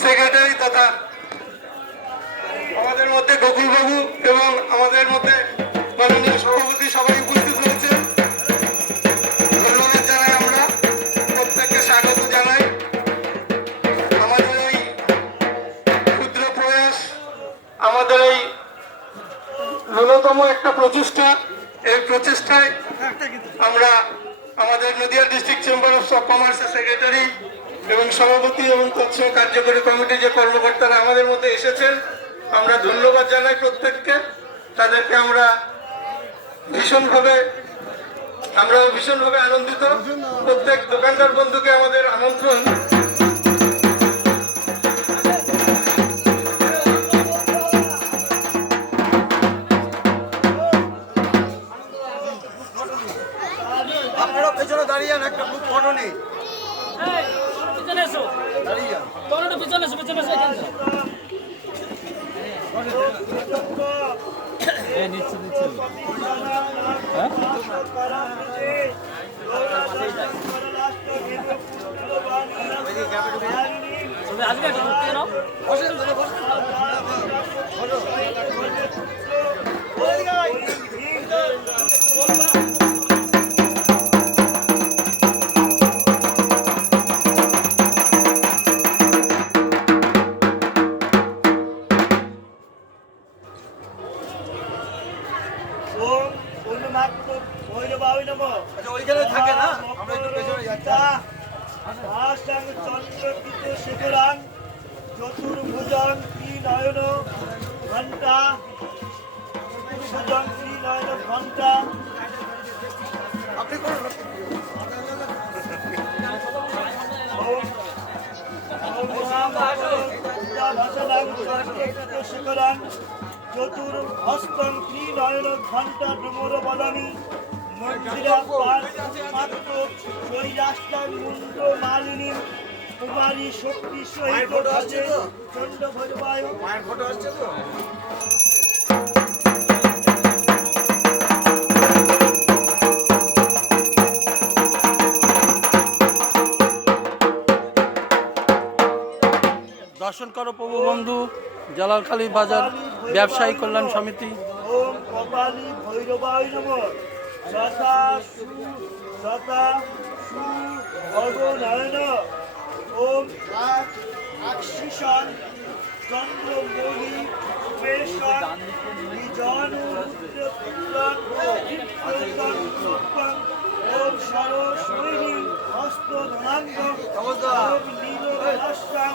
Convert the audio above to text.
Secretary তথা আমাদের মধ্যে গোকুল বাবু এবং আমাদের মধ্যে মাননীয় সভাপতি সবাই উপস্থিত রয়েছে। ধন্যবাদ জানাই, আমরা প্রত্যেককে স্বাগত জানাই। আমাদের এই ক্ষুদ্র প্রয়াস, আমাদের এই ন্যূনতম একটা প্রচেষ্টা, এই প্রচেষ্টায় আমরা আমাদের নদিয়া ডিস্ট্রিক্ট চেম্বার অফ কমার্সের সেক্রেটারি এবং সভাপতি এবং তৎসহ কার্যকরী কমিটির যে কর্মকর্তারা আমাদের মধ্যে এসেছেন, আমরা ধন্যবাদ জানাই প্রত্যেককে। তাদেরকে আমরা ভীষণভাবে আনন্দিত। প্রত্যেক দোকানদার বন্ধুকে আমাদের আমন্ত্রণ। আপনারা পেছনে দাঁড়িয়ে একটা গ্রুপ ফটো নেই। পিছনে এসো, দাঁড়িয়ে তোমরা পিছনে এসো, পিছনে এসো এখানে। এই নিচে নিচে হ্যাঁ তুমি আজকে একটা ঘুরতে নাও। বসেন বসেন বসেন। ওইখানে থাকে না, আমরা একটু পেছনে যাচ্ছি। চতুর্ভুজং শ্রীনয়ন ঘণ্টা, চতুর্ভুজং শ্রীনয়ন ঘণ্টা। আপনি করুন। চতুর্হস্তং শ্রীনয়ন ঘণ্টা ডুমর বদামি মন্দিরা পাত্র শৈরাষ্টাং মুন্ড মালিনী কুমারী শক্তি সহিত চন্ড ভৈরবায়। মায়ের ফটো আসছে তো। দর্শন করো প্রভু বন্ধু জালালখালী বাজার ব্যবসায়ী কল্যাণ সমিতি। ওম কপালী ভৈরবায় নমঃ। সতা সু ভগনায়ন। ওম আক্ষিষণ চন্দ্রমৌলি পেশন বিজন পুত্রপুত্রন দীপ্তন সত্যং। ওম সরস্বতী হস্তধনাঙ্গ। ওম নীলরসাং